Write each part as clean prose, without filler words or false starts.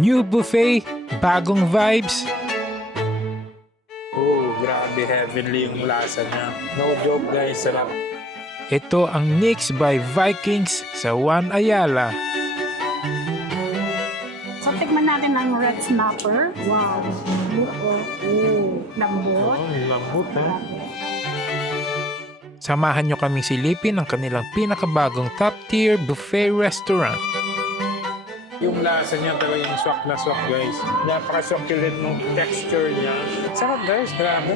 New buffet, bagong vibes. Oh, grabe heavenly yung lasa niya. No joke guys, sarap. Ito ang Nix by Vikings sa Juan Ayala. So, tikman natin ang red snapper. Wow. Lambot. Lambot ha. Samahan nyo kaming silipin ang kanilang pinakabagong top tier buffet restaurant. Yung lasa niya talagang swak na swak guys. Napaka-succulent ng texture niya. Sarap guys, grabe.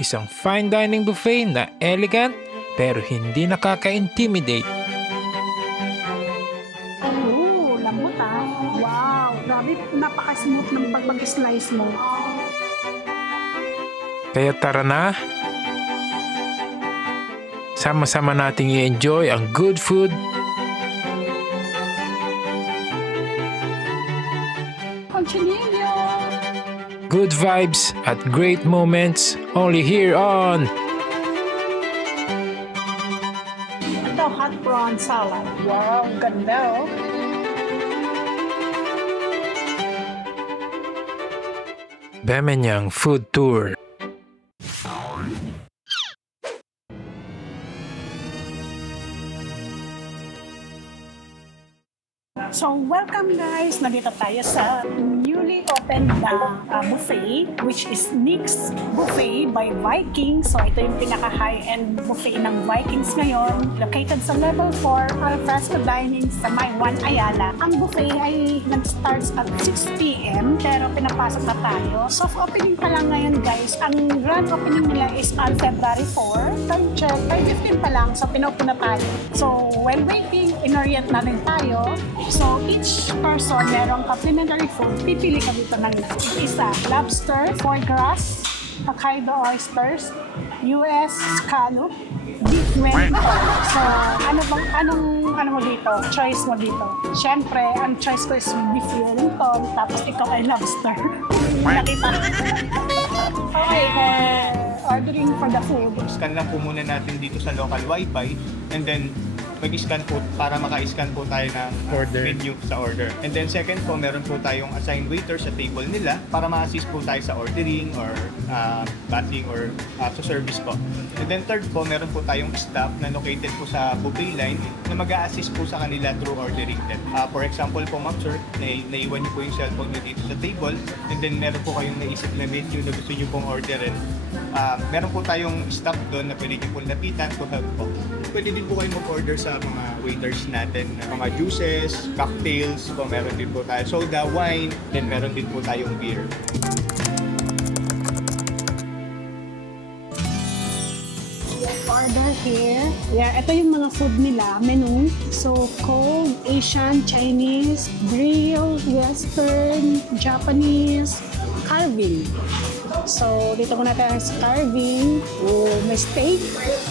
Isang fine dining buffet na elegant pero hindi nakaka-intimidate. Oh, lambot ah. Wow. Grabe, napaka-smooth ng pag-slice mo. Kaya tara na, sama-sama nating i-enjoy ang good food, Conchinillo. good vibes at great moments only here on Ito, hot prawn salad. Wow, ganda oh. Bemenyang Food Tour. So, welcome guys! Nandito tayo sa newly opened na buffet, which is Nix Buffet by Vikings. So, ito yung pinaka-high-end buffet ng Vikings ngayon. Located sa level 4, al-fresco dining sa May Juan Ayala. Ang buffet ay nag-starts at 6 p.m. pero pinapasok na tayo. Soft opening pa lang ngayon guys. Ang grand opening nila is on February 4. Time check, 5:15 pa lang. So, pinaupo na tayo. So, while waiting, in-orient na rin tayo. So, each person merong complimentary food. Pipili ka dito ng isa. Lobster, foie gras, Hokkaido oysters, US scallop, beef wellington. So, ano mo dito? Choice mo dito. Siyempre, ang choice ko is beef wellington, tapos ikaw ay lobster. Nakita. Okay, ordering for the food. Scan lang po muna natin dito sa local wifi and then mag-scan po para maka-scan po tayo ng menu sa order. And then second po, meron po tayong assigned waiter sa table nila para ma-assist po tayo sa ordering or bathing or sa service po. And then third po, meron po tayong staff na located po sa buffet line na mag-a-assist po sa kanila through ordering din. For example po, ma'am sir, naiwan niyo po yung cellphone niyo dito sa table and then meron po kayong naisip na menu na gusto niyo pong orderin. Meron po tayong staff doon na pwede niyo po lapitan to help po. Pwede din po kayo mag-order sa mga waiters natin, mga juices, cocktails, po meron din po tayo soda, wine, then meron din po tayong beer. Order here. Yeah, ito yung mga food nila, menu. So, cold, Asian, Chinese, grill, Western, Japanese, carving. So, dito muna tayo sa carving. Oh, may steak,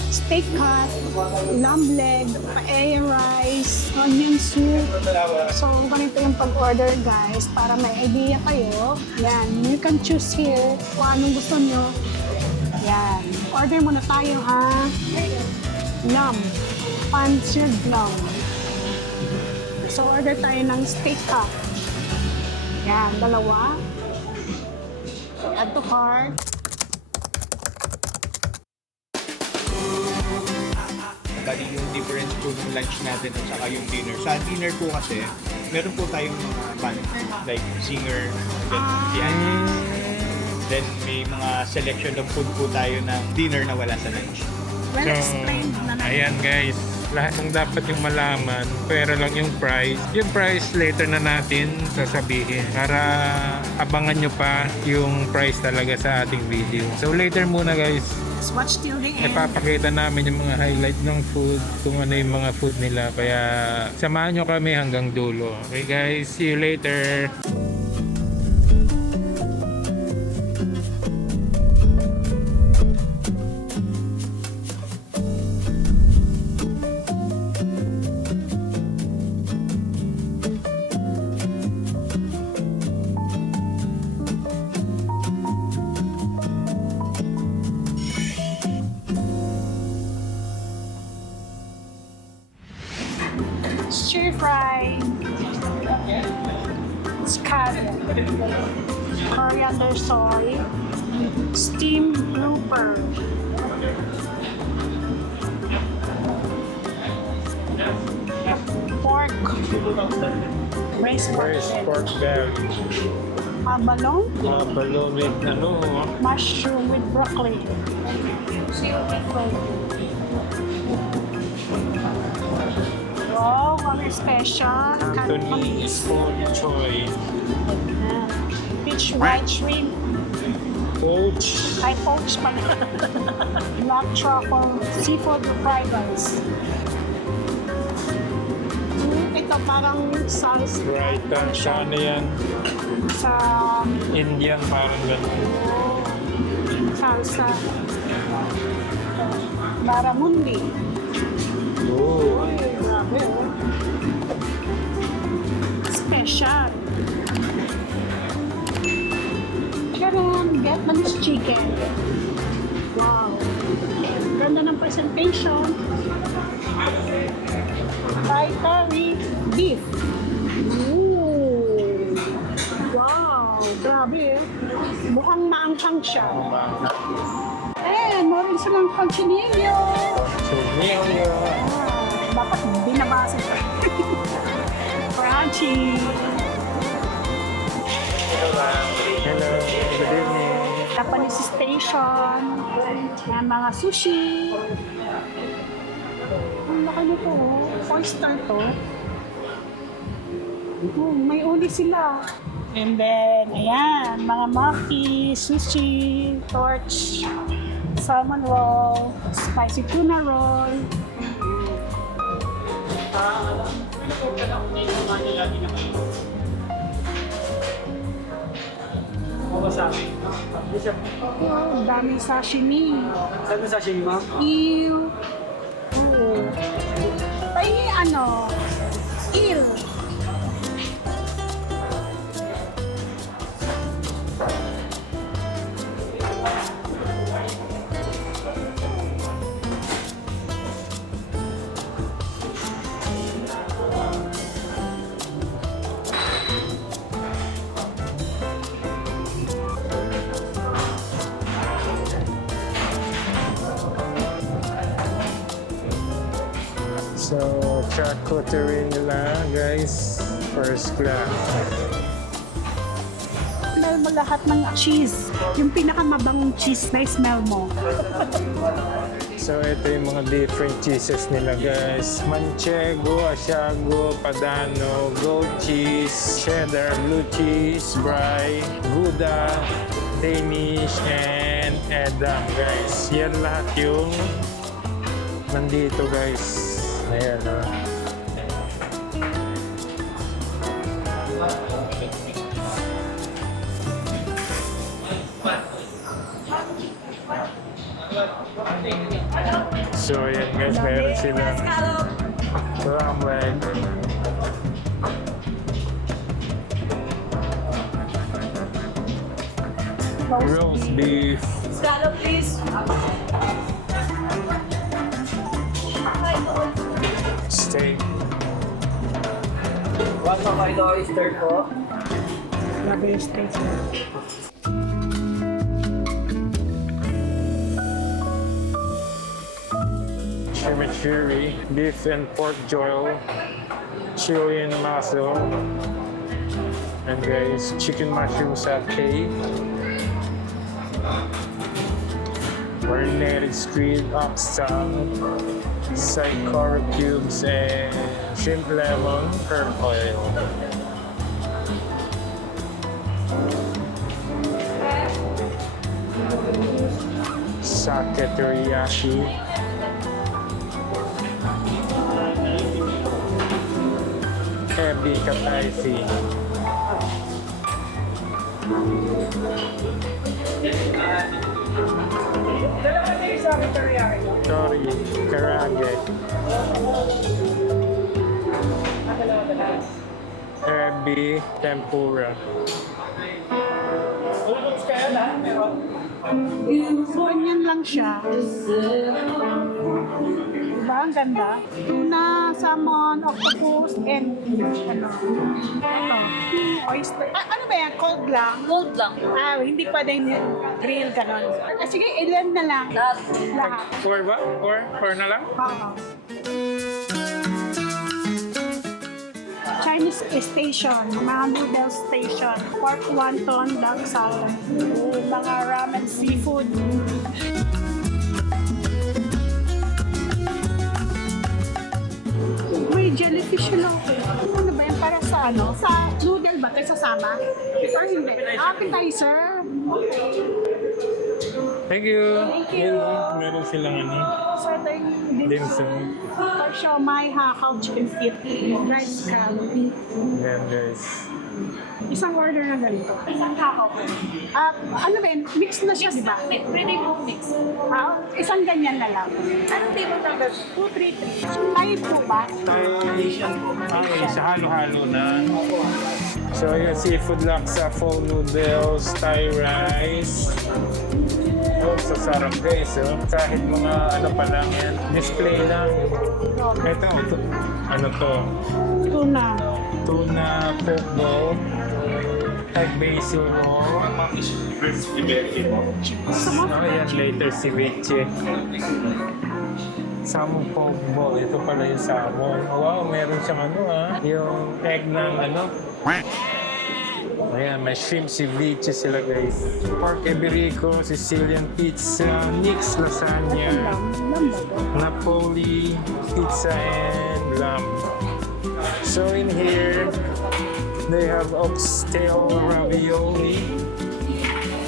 steak cut, lamb leg, paella rice, onion soup. So, ganito yung pag-order guys para may idea kayo. Yan, you can choose here kung anong gusto nyo. Yan. Order muna tayo ha. Lamb. Pan-seared lamb. So, order tayo ng steak cut. Yan, dalawa. Add to cart. Bali yung difference po ng lunch natin at saka yung dinner. Sa dinner po kasi, meron po tayong mga band, like singer, then pianist. Then may mga selection of food po tayo ng dinner na wala sa lunch. Well So, explained na natin. ayan guys, lahat ng dapat yung malaman, pero lang yung price. Yung price later na natin sasabihin para abangan nyo pa yung price talaga sa ating video. So later muna guys, Just watch till the end. ipapakita namin yung mga highlight ng food, kung ano yung mga food nila. Kaya samahan nyo kami hanggang dulo. Okay guys, see you later! stir fry, scallion, coriander soy, steamed grouper, pork, braised Braised pork, pork belly. abalone, Balloon with ano, mushroom with broccoli. Wow, kami special. Anthony Spoon Choy. Peach white shrimp. Coach. Ay, poach pala. Black truffle seafood fried rice. Ito parang sauce Right, sa ano yan? sa Indian, parang gano'n. salsa. Baramundi. Oh. Grabe, oh. Special. Ganun, Vietnamese chicken. Wow. Ganda ng presentation. Thai curry beef. Ooh. Wow. Grabe, eh. Mukhang maanghang siya. Eh, meron silang conchinillo. Chinillo. Bakit binabasa siya? Crunchy. Hello, good evening. Japanese station. Yan, mga sushi. Ang laki nito, oh. Oyster to. Oh, may uli sila. And then, ayan, mga maki, sushi, torch, salmon roll, spicy tuna roll. Oh, daming sashimi. Saan mo sashimi mo? Ew. Oo. Ay, ano? Ew. So, charcuterie nila, guys. First class. Smell mo lahat ng cheese. Yung pinakamabangong cheese na smell mo. So, ito yung mga different cheeses nila, guys. Manchego, Asiago, Padano, goat cheese, cheddar, blue cheese, brie, Gouda, Danish, and Edam, guys. Yan lahat yung nandito, guys. Ayan, oh. So, yan guys, meron sila ramen. Roast beef. Scallop, please. Steak. One pa kayo oyster po. Grabe yung steak. Chimichurri. Beef and pork joil. Chilean maso. And guys, chicken mushroom satay. Marinated squid, oxtail, Saikora cubes, and shrimp lemon herb oil. Sake teriyaki. Ebi kataifi. Tori, karage. Ebi tempura. So, ganyan lang siya. Diba? Ang ganda. Tuna, salmon, octopus, and ano? Ito. Oyster. Ano ba yan? Cold lang? Gold lang. Hindi pwedeng grill, ganon. Sige, ilan na lang. Lahat. Lahat. 4 ba? 4 na lang? Oo. Chinese station, mga noodle station, pork wonton, duck salad, mga ramen, seafood. May jellyfish lang. Ano ba yan? Para sa ano? Sa noodle ba? Tayo sasama? Or hindi? Appetizer. Thank you. Thank you. Meron silang ano, So, ito yung dim sum. or siomai, hakaw, chicken feet, rice scallop. Yan guys. Isang order na ganito. Isang hakaw. Ano ba yun? Mix na siya, di ba? Pwede po mix. Isang ganyan na lang. Anong table number? 233. Thai po ba? Okay, sa halo-halo na. So yung seafood laksa, pho noodles, Thai rice. Oh, so sarap guys. Oh. Kahit mga ano pa lang yan, display lang. Ito, ano to? Tuna. Tuna, pork bowl, egg basil roll. Oh, yan later ceviche. Salmon pork bowl. Ito pala yung salmon. Wow, meron siyang ano yung egg ng ano. Ayan, may shrimp ceviche sila guys. Pork Iberico, Sicilian pizza, Nick's lasagna, Napoli pizza, and lamb. So in here, they have oxtail ravioli.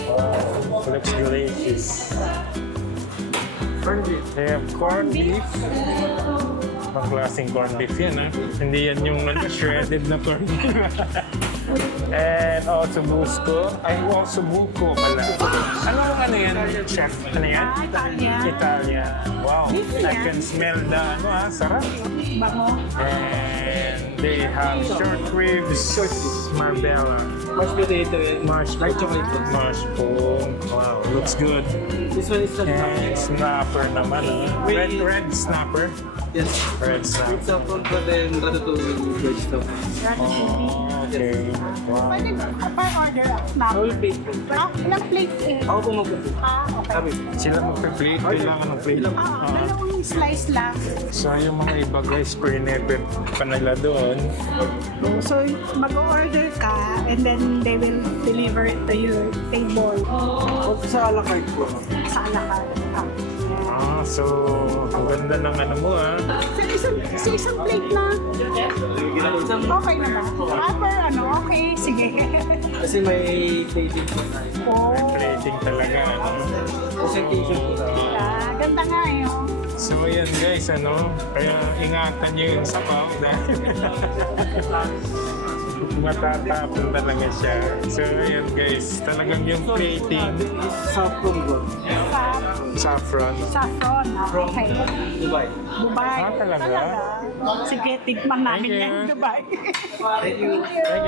Wow, looks delicious. They have corned beef. Ang klaseng corned beef yan, ha? Hindi yan yung shredded na corned beef. And ossobuco. Ay, ossobuco pala. Ano yan, chef? Ano yan? Italian. Italian. Wow. Beef I yan. can smell the, sarap. Bango. And they have short ribs, marbella, Mashed potato yan. mashed chocolate sauce. mashed pork. Wow, looks good. This one is the And snapper naman, red snapper. Yes. Red snapper. It's a front but then ratatouille vegetable. Oh, okay. Wow. Pwede per order na. Whole plate po. Ilang plate eh? Ako po magpupo. Okay. Kami. Sila magpe-plate, kailangan ng plate. Dalawang slice lang. So yung mga iba guys, pre-nepe pa nila doon. So, mag-order ka and then they will deliver it to your table Huwag sa a la carte po. sa alakad. So ang ganda ng ano mo Sa isang plate na, okay na ba? Per okay, sige. Kasi may plating po tayo. Oh, Plating talaga, ano. Presentation po tayo. ganda nga eh. Oh. So yan guys, kaya ingatan nyo yung sabaw dahil matatapon talaga siya. So ayan guys, talagang yung plating, Saffron po. saffron. Saffron, okay. Dubai. Dubai. Talaga? Sige, tikman namin Thank you. yan, Dubai. Thank you.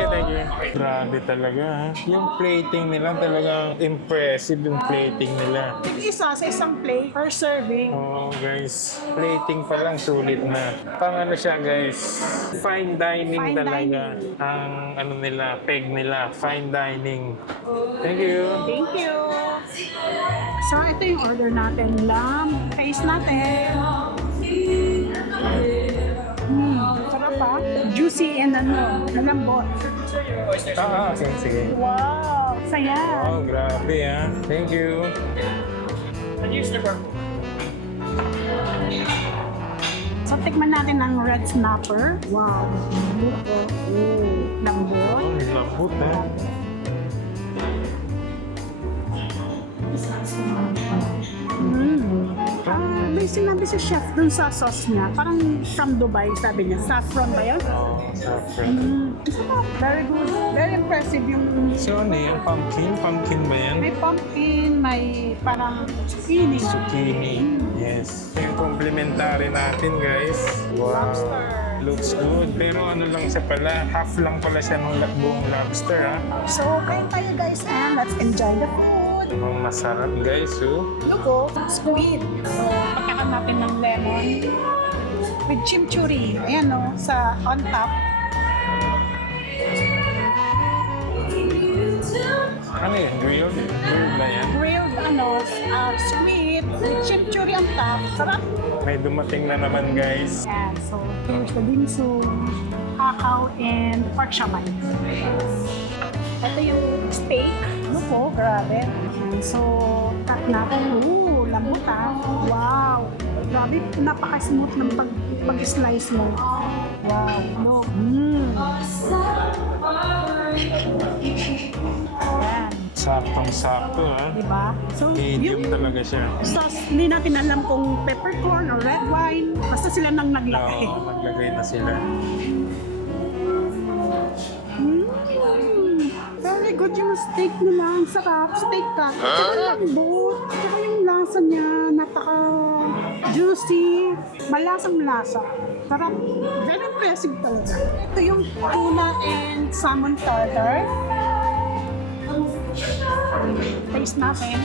Thank you. Grabe talaga, ha? Yung plating nila talagang impressive yung plating nila. Isa sa isang plate per serving. Oh guys, plating pa lang sulit na. Pang ano siya guys, fine dining Fine talaga. dining. Ang ano nila, peg nila, fine dining. Thank you. Thank you. So, ito yung order natin. Lamb. Taste natin. Sarap pa. Juicy and malambot. Sige. Wow, saya. Oh, grabe ha. Thank you. So, tikman natin ang red snapper. Wow. Lambot. Ang lambot ha. May sinabi si chef dun sa sauce niya. Parang from Dubai, sabi niya. Saffron ba yun? Saffron. Very good. Very impressive yung... So ano yung pumpkin? Pumpkin ba yan? May pumpkin, may parang zucchini. Zucchini. Yes. Yung complimentary natin guys. Wow. Looks good. Pero ano lang siya pala, half lang pala siya ng buong lobster ha. So, kain tayo guys and let's enjoy the food. Ang masarap guys, oh. Lugo, squid. So, pagkakan natin ng lemon with chimichurri. Ayan o, sa on top. Ano yun? Grilled? Grilled ba yan? Grilled, squid with chimichurri on top. Sarap. May dumating na naman guys. Yan, so here's the dimsum, kakao, and pork shaman. Ito yung steak. Lugo, grabe. Yan, so, cut natin. Ooh, lambot ah. Wow. Grabe, napaka-smooth ng pag-slice mo. Wow, look. Ayan, Saktong-sakto ha. diba? So, Medium yung talaga siya. sauce, hindi natin alam kung peppercorn or red wine. Basta sila nang naglagay. Oo, naglagay na sila. Very good yung steak nila. Ang sarap. Steak ka. Lambot. Tsaka yung lasa niya, napaka-juicy. Malasang lasa. Sarap. Very impressive talaga. Ito yung tuna and salmon tartar. Taste natin.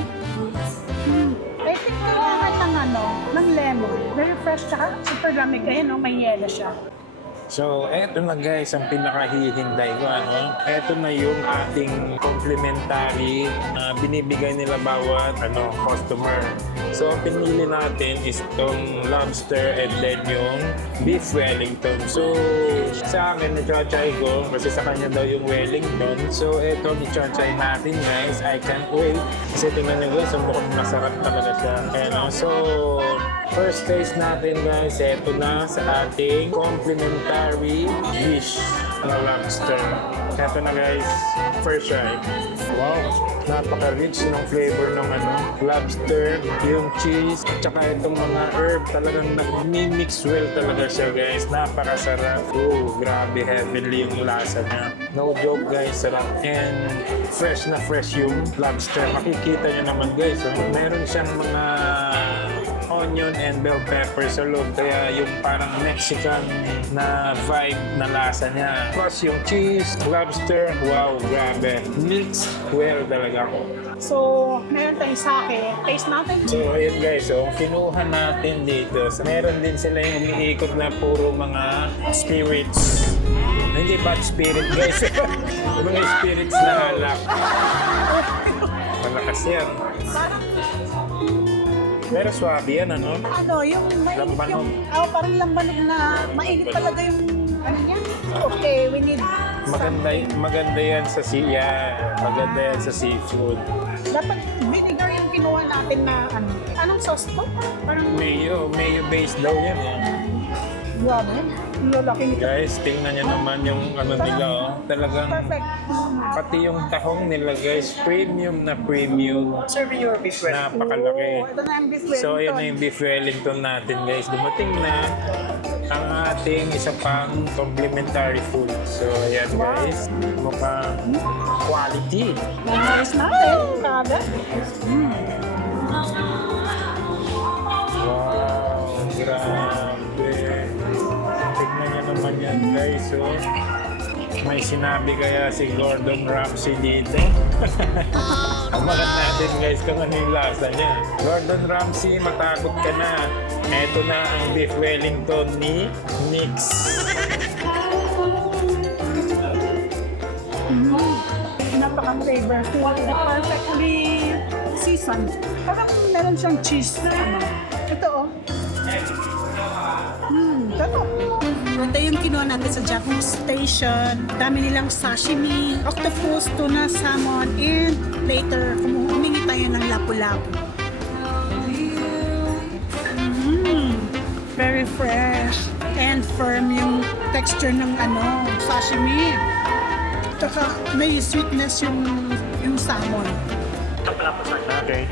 I think kailangan ng lemon. Very fresh, tsaka super lamig. Ayan, may yelo siya. So, eto na guys, ang pinakahihinday ko, ano? Eto na yung ating complimentary na binibigay nila bawat, customer. So, ang pinili natin is itong lobster and then yung beef Wellington. So, sa akin, na-try ko, kasi sa kanya daw yung Wellington. So, eto, i-try natin guys. I can't wait. Kasi tingnan nyo guys, mukhang masarap talaga siya. Ayan, so, first taste natin guys, eto na sa ating complimentary dish na lobster. Eto na guys, first try. Wow, napaka-rich ng flavor ng lobster, yung cheese, at saka itong mga herb, talagang nag-mix well talaga siya guys. Napakasarap. Oh, grabe, heavenly yung lasa niya. No joke guys, sarap. And fresh na fresh yung lobster. Makikita nyo naman guys, meron siyang mga onion and bell pepper sa loob. Kaya yung parang Mexican na vibe na lasa niya. Plus yung cheese, lobster, wow, grabe. Mixed well talaga ako. So, meron tayong sake. Taste natin. So, ayun guys, kinuha natin dito. Meron din sila yung umiikot na puro mga spirits. Hindi bad spirit guys. Mga spirits na alak. Malakas yan. Pero swabe yan, ano? Yung mainit Lambanog. parang lambanog na mainit talaga yung niya. Okay, we need Maganda yan sa maganda yan sa seafood. dapat vinegar yung kinuha natin na anong sauce to? Parang Mayo based daw yan eh. grabe. Lalaki nito. Guys, tingnan nyo naman yung nila, Talagang Perfect. pati yung tahong nila guys, premium na premium. Serving your beef Wellington. Napakalaki. Ito na yung beef Wellington. So, yun na yung beef Wellington natin guys. Dumating na ang ating isa pang complimentary food. So, ayan guys. Mukhang quality. Nice natin. Kada. Wow, grabe. Tignan nyo naman yan guys. So, may sinabi kaya si Gordon Ramsay dito. Amagan natin guys kung ano yung lasa niya. Gordon Ramsay, matakot ka na. Eto na ang beef Wellington ni Nix. Napaka-flavorful. Perfectly seasoned. Parang meron siyang cheese. Ito Ito yung kinuha natin sa Japanese station. Dami nilang sashimi, octopus, tuna, salmon, and later humingi tayo ng lapu-lapu. Very fresh and firm yung texture ng sashimi. Tsaka may sweetness yung salmon. Okay.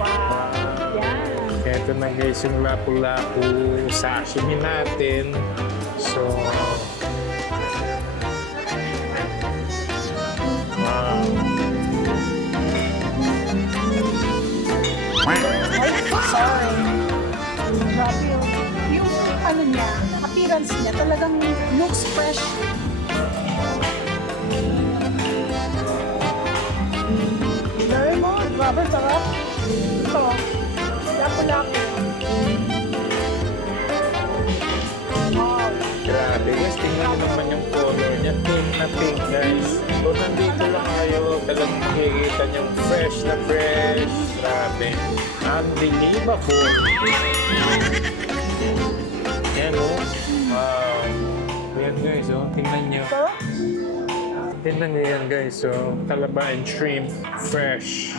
Yan. Ito na guys yung lapu-lapu sashimi natin. So, wow. Sorry. Grabe yung niya, appearance niya talagang looks fresh. Very good. Grabe, sarap. Ito. Lapu-lapu. Wow. Grabe guys, tingnan mo naman yung color niya. Pink na pink guys. Kung nandito lang kayo, talagang makikita niyong fresh na fresh. Grabe. Unbelievable. Yan o. Wow. Yan guys oh. Tingnan niyo. Ito. Tingnan niyo yan guys oh. Talaba and shrimp. Fresh.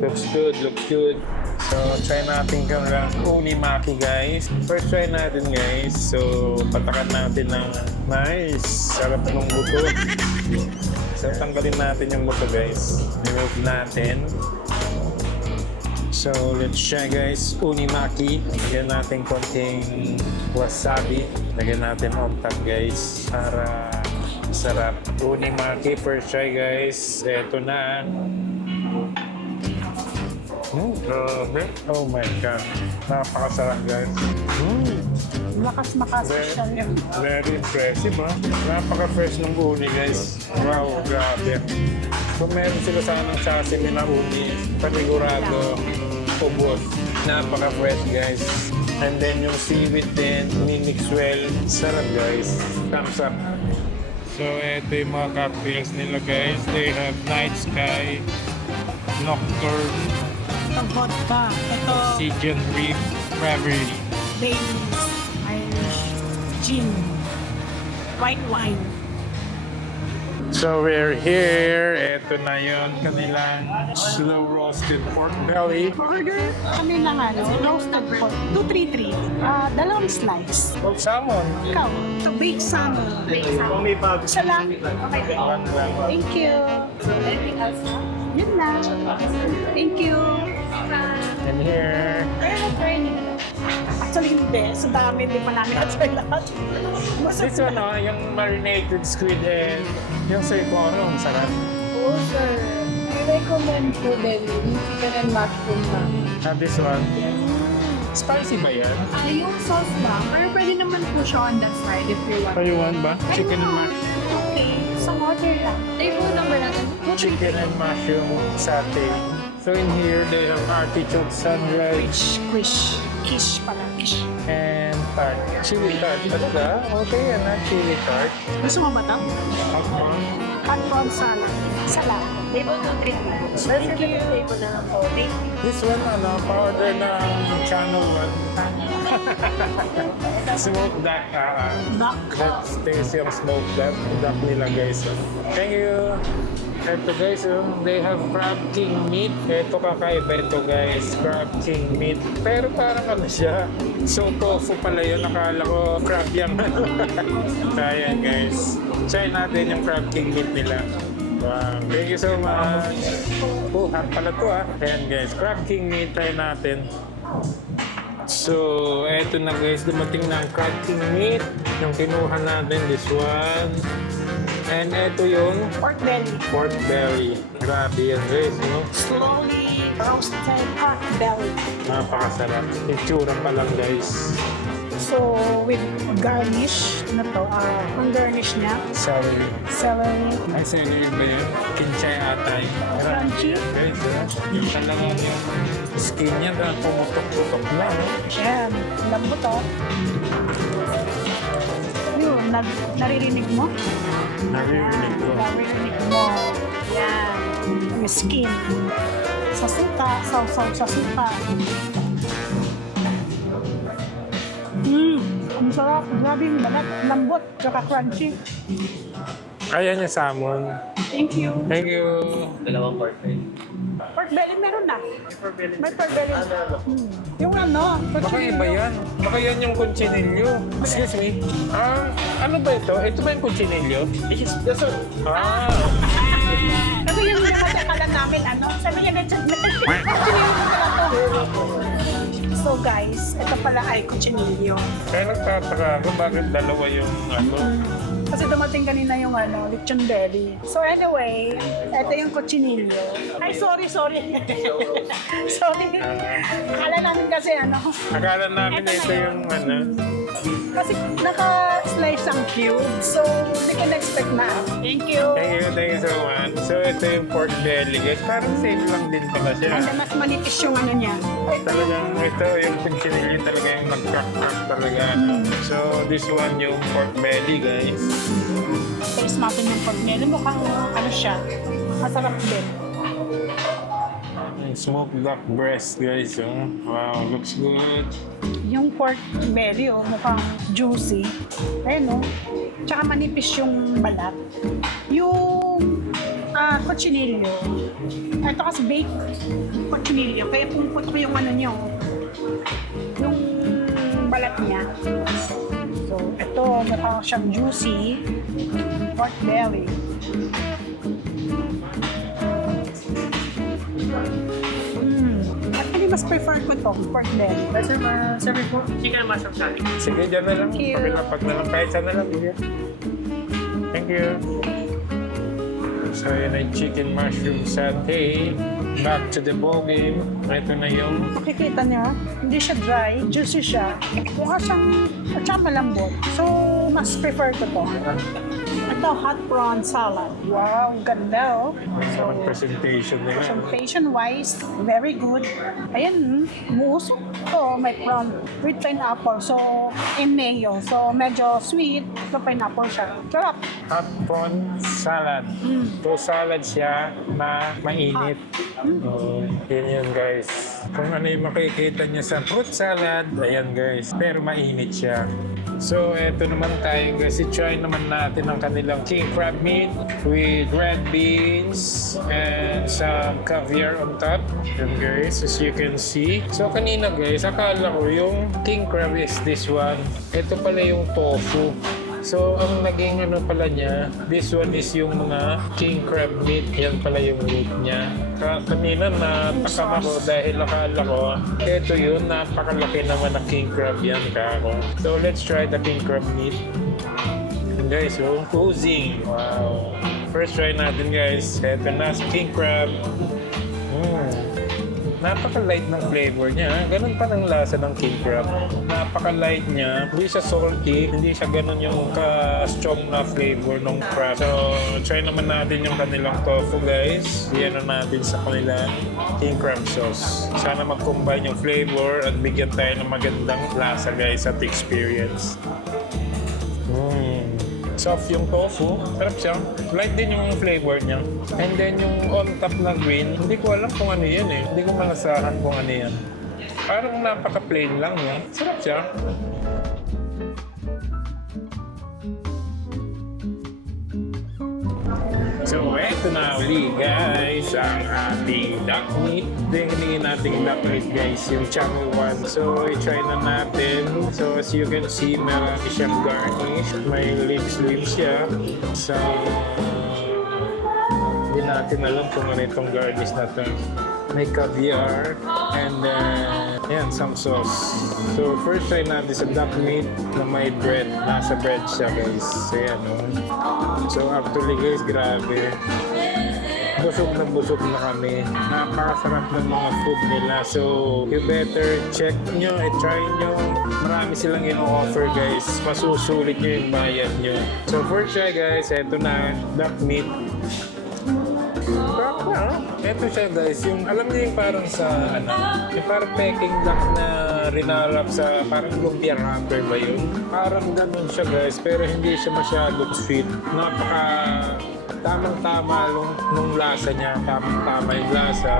Looks good, looks good. So, try natin kung lang unimaki guys. First try natin guys. So, patakan natin ng nice. Sarap ng buto. So, tanggalin natin yung buto guys. Remove natin. So, let's try guys. Unimaki. Lagyan natin konting wasabi. Lagyan natin on top guys. Para sarap. Unimaki. First try guys. Eto na. Grabe. Oh my God. Napakasarap guys. Lakas makasasya yun. Very impressive ha. Napaka-fresh ng uni guys. Wow, grabe. Kung meron sila sanang sashimi na uni, panigurado, ubos. Napaka-fresh guys. And then yung seaweed din, minix well. Sarap guys. Thumbs up. So, ito yung mga cocktails nila guys. They have Night Sky, Nocturne, Ito vodka. Ito Oxygen Reef, Reverie. Baileys. Irish gin. White wine. So we're here. Ito na yon kanilang slow roasted pork belly. Order kami ng roasted pork. 233. Dalawang slice. Salmon. Ikaw, to baked salmon. Isa lang. Okay. One lang. Thank you. Anything else na? Yun lang. Thank you. And here. Pero try nila. Actually, hindi. Sa dami, hindi pa namin at-try lahat. This one, yung marinated squid and yung sircon, ang sarap. Oo, sir. I recommend po din yung chicken and mushroom na. This one. Spicy ba yan? Yung sauce ba? Pero pwede naman po siya on the side if you want. You want ba? Chicken and mushroom. Okay. So, order lang. Table number natin. Chicken and mushroom satay. So in here, they have artichoke sunrise Quiche pala. Quiche. and tart. Chili tart. Talaga? Okay yan na, chili tart. Gusto mo ba ito? Hotpon. Hot prawn salad. Salad. Table 233. Thank you. Table na lang po. Thank you. This one, pa-order ng channel 1. Smoked duck. Duck. That's tasty yung smoked duck nila guys. Thank you. Ito guys, they have crab king meat. Ito kakaiba ito guys, crab king meat. Pero parang ano siya, so tofu pala yun. Nakala ko crab yung kaya guys. Try natin yung crab king meat nila. Wow, thank you so much. Hot pala to Ayan guys, crab king meat, try natin. So, eto na guys, dumating na ang crab king meat. Yung kinuha natin, this one. And eto yung Pork belly. pork belly. Grabe yan guys, no? Slowly roasted pork belly. Napakasarap. Itsura pa lang guys. So, with garnish, ang garnish niya, Celery. celery, Ay, celery ba yun? Kinchay atay. crunchy. Guys, yung talagang yung skin niya na pumutok-putok na, no? Yan, lambot Yun, naririnig mo? Naririnig ko. Naririnig mo. Yan, yung skin. Sa suka, sausaw sa suka. Ang sarap. Grabe yung balat. Lambot, tsaka crunchy. Ayan yung salmon. Thank you. Thank you. Pork belly meron na. May pork belly. Yung Baka iba yan. Baka yan yung kunchinillo. Excuse me. Ano ba ito? Ito ba yung kunchinillo? Yes, sir. Kasi yung nakatakalan namin, sabi niya na So guys, ito pala ay cuchinillo. Kaya nagtataka ako bakit dalawa yung Kasi dumating kanina yung lechon belly. So anyway, ito yung cochinillo. Ay, sorry. sorry. Akala namin kasi Akala namin Ito na ito yun. yung ano. kasi naka-slice ang cube. So, hindi ko na-expect na. Thank you. Thank you so much. So ito yung pork belly guys. Parang same lang din pala siya. And then, mas manipis yung niya. Talagang ito yung chinchilli talaga yung nag-crack talaga. So this one yung pork belly guys. Taste natin yung pork belly. Mukhang siya. Masarap din. Yung smoked duck breast guys. Oh. Wow, looks good. Yung pork belly, mukhang juicy. Ayun, Tsaka manipis yung balat. Yung cochinillo, ito kasi baked cochinillo, kaya pumuputok yung niya, yung balat niya. So, ito, mukhang siyang juicy pork belly. Actually, mas prefer ko to, pork belly. Sabi po, chicken mushroom sa akin. Sige, dyan na lang. Thank you. Pakilapag na lang. Kahit saan na lang. Sige. Thank you. So, yun ay chicken mushroom satay. Back to the ball game. Ito na yung Makikita niya, hindi siya dry, juicy siya. Mukha siyang, at saka malambot. So, mas prefer ko to. Ito, hot prawn salad. Wow, ganda So, presentation na yan. presentation-wise, very good. Ayan, muusok to. May prawn with pineapple. So, in mayo. So, medyo sweet. So, pineapple siya. Sarap. Hot prawn salad. So, salad siya na mainit. Yun yun guys. Kung ano yung makikita niya sa fruit salad, ayan guys. Pero mainit siya. So, eto naman tayo guys. I-try naman natin ang kanilang king crab meat with red beans and some caviar on top. Yun guys, as you can see. So, kanina guys, akala ko yung king crab is this one. Ito pala yung tofu. So, ang naging pala niya, this one is yung mga king crab meat. Yan pala yung meat niya. Kanina natakam ako dahil akala ko, ito yun, napakalaki naman na king crab yan kako. So, let's try the king crab meat. And guys, oozing. Wow. First try natin guys. Ito na si king crab. Napaka-light ng flavor niya. Ganun pa ng lasa ng king crab. Napaka-light niya. Hindi siya salty. Hindi siya ganun yung ka-strong na flavor ng crab. So, try naman natin yung kanilang tofu, guys. Iyan na natin sa kanilang king crab sauce. Sana mag-combine yung flavor at bigyan tayo ng magandang lasa, guys, at experience. Soft yung tofu. Sarap siya. Light din yung flavor niya. And then yung on top na green, hindi ko alam kung ano yan eh. Hindi ko malasahan kung ano yan. Parang napaka-plain lang yan. Sarap siya. So, eto na uli guys, ang ating duck meat. Ito yung hiningin nating duck meat guys, yung channel 1. So, i-try na natin. So, as you can see, marami siyang garnish. May lips siya. So, hindi natin alam kung ano itong garnish na ito. May caviar and then, some sauce. So, first try natin sa duck meat na may bread. Nasa bread siya guys. So, yan So, actually guys, grabe. Busog na kami. Napakasarap ng mga food nila. So, you better check nyo, try nyo. Marami silang in-offer guys. Masusulit nyo yung bayad nyo. So, first try guys, eto na, duck meat. Ito siya guys, yung alam niyo yung parang sa yung parang peking duck na rinarap sa parang lumpia wrapper ba yun? Parang ganun siya guys, pero hindi siya masyadong sweet. Napaka tamang-tama nung lasa niya, tamang-tama yung lasa.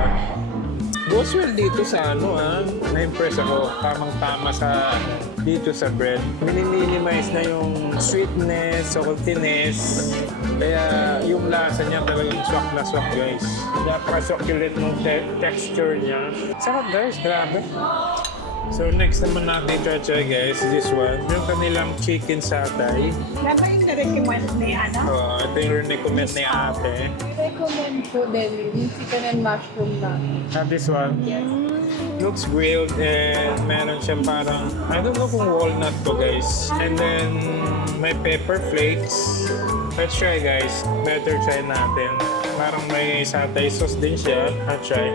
Goes well dito sa na-impress ako, tamang-tama sa dito sa bread. Miniminize na yung sweetness, saltiness. Kaya yung lasa niya talagang swak na swak guys. Napaka-succulent ng texture niya. Sarap guys, grabe. So next naman natin try guys, this one. Yung kanilang chicken satay. Yan ba yung na-recommend ni Ito yung recommend ni ate. I recommend po din yung chicken and mushroom na. This one. Yes. Looks grilled and meron siyang parang, I don't know kung walnut to guys. And then may pepper flakes. Let's try guys. Better try natin. Parang may satay sauce din siya. Let's try.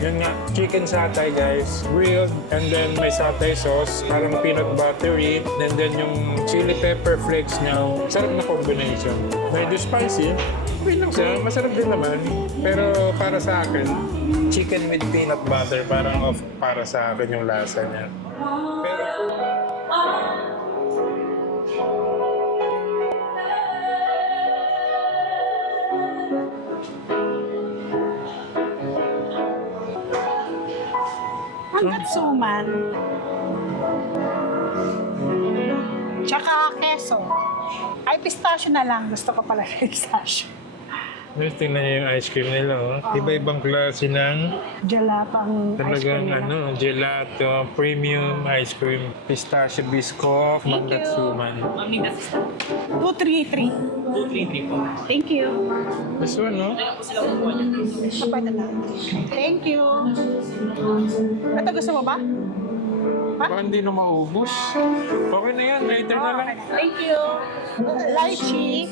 Yan nga, chicken satay guys, grilled, and then may satay sauce, parang peanut buttery, and then yung chili pepper flakes niya, sarap na combination. Medyo spicy, okay lang siya, masarap din naman. Pero para sa akin, chicken with peanut butter, parang off para sa akin yung lasa niya. Pero Hanggat suman. Tsaka keso. Ay, pistachio na lang. Gusto ko pala pistachio. guys, tingnan niyo yung ice cream nila. Oh. Iba-ibang klase ng Gelato ang ice talagang cream nila. gelato, premium ice cream, pistachio biscoff, manggat suman. 233. 233 po. Thank you. This one, no? Kapay na lang. Thank you. Ito gusto mo ba? Ha? Baka hindi na maubos. Okay na yan, later na lang. Thank you. Lychee.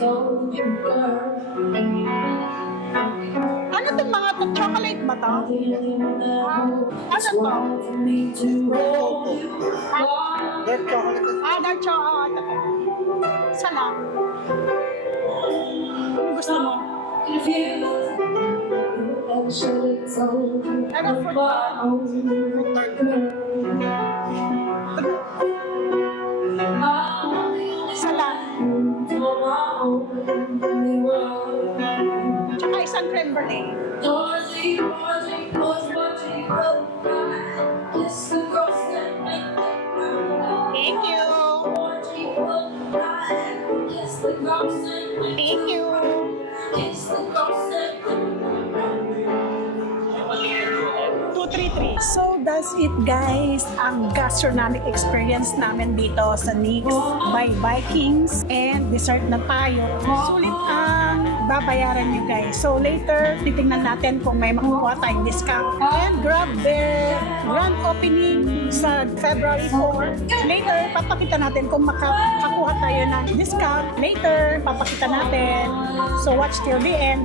Ano itong mga to? Chocolate ba to? Ano to? Dark chocolate. Dark chocolate. Ito. Isa lang. Ano gusto mo? Ano fruit tart? Isa lang. Tsaka isang creme brulee. Thank you. Thank you. 233. So that's it guys, ang gastronomic experience namin dito sa Nick's by Vikings, and dessert na tayo. Sulit ang babayaran nyo guys. So later, titingnan natin kung may makukuha tayong discount, and grab their grand opening sa February 4. Later, papakita natin kung makakuha tayo ng discount. Later, papakita natin. So watch till the end.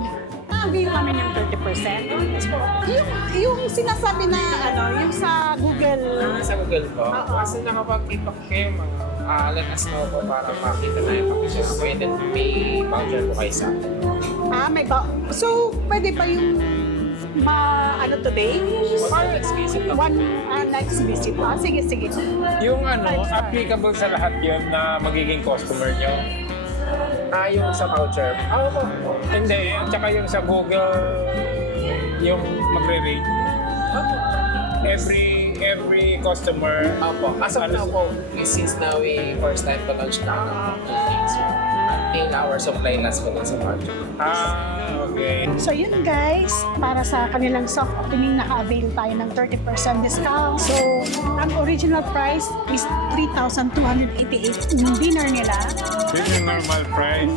Hindi namin yung 30%. Yung sinasabi na yung sa Google. Sa Google po. Kasi nakapag-tiktok kayo, let us know po para makita na yung pag-share ko, and then may voucher po kayo sa akin. May ba? So, pwede ba yung today? Or Next visit na. one next visit? Sige. Yung applicable sa lahat yun na magiging customer nyo. Yung sa voucher. Po. Hindi, at saka yung sa Google, yung magre-rate. Every customer. Opo. As of now po, since now we first time to launch na until our supply last po lang sa voucher. Okay. So yun guys, para sa kanilang soft opening, naka-avail tayo ng 30% discount. So, ang original price is 3,288 yung dinner nila. Yun yung normal price.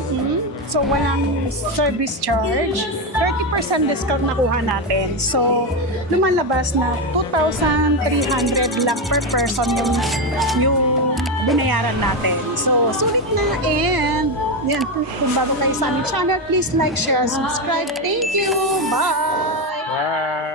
So, walang service charge. 30% discount nakuha natin. So, lumalabas na 2,300 lang per person yung binayaran natin. So, sulit na, and yan, kung bago kayo sa aming channel, please like, share, subscribe. Thank you! Bye! Bye!